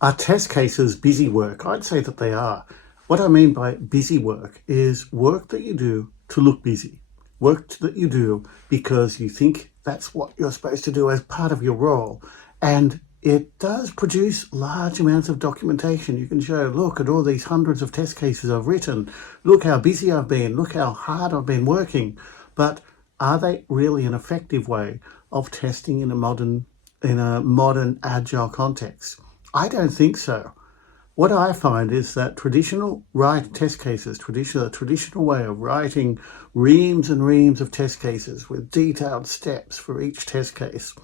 Are test cases busy work? I'd say that they are. What I mean by busy work is work that you do to look busy. Work that you do because you think that's what you're supposed to do as part of your role. And it does produce large amounts of documentation. You can show, look at all these hundreds of test cases I've written. Look how busy I've been. Look how hard I've been working. But are they really an effective way of testing in a modern agile context? I don't think so. What I find is that traditional test cases, traditional way of writing reams and reams of test cases with detailed steps for each test case,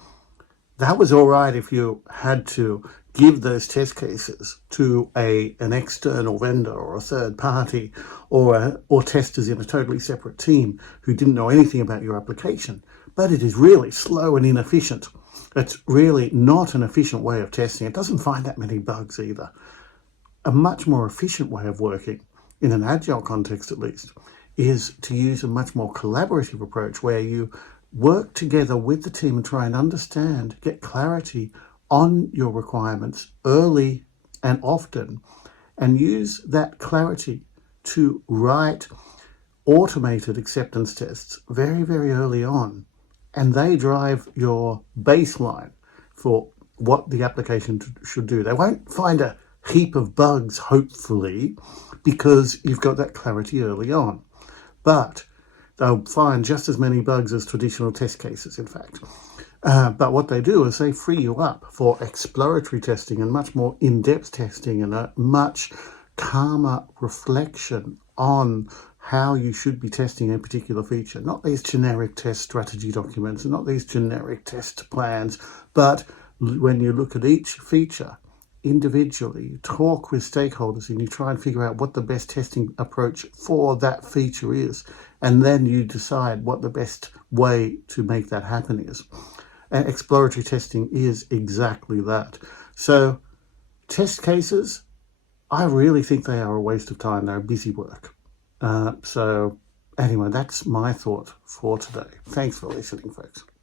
that was all right if you had to give those test cases to an external vendor or a third party or testers in a totally separate team who didn't know anything about your application. But it is really slow and inefficient. It's really not an efficient way of testing. It doesn't find that many bugs either. A much more efficient way of working, in an agile context at least, is to use a much more collaborative approach where you work together with the team and try and understand, get clarity on your requirements early and often, and use that clarity to write automated acceptance tests very, very early on. And they drive your baseline for what the application should do. They won't find a heap of bugs, hopefully, because you've got that clarity early on. But they'll find just as many bugs as traditional test cases, in fact. But what they do is they free you up for exploratory testing and much more in-depth testing and a much calmer reflection on how you should be testing a particular feature. Not these generic test strategy documents and not these generic test plans, but when you look at each feature individually, you talk with stakeholders and you try and figure out what the best testing approach for that feature is. And then you decide what the best way to make that happen is. And exploratory testing is exactly that. So test cases, I really think they are a waste of time. They're busy work. So anyway, that's my thought for today. Thanks for listening, folks.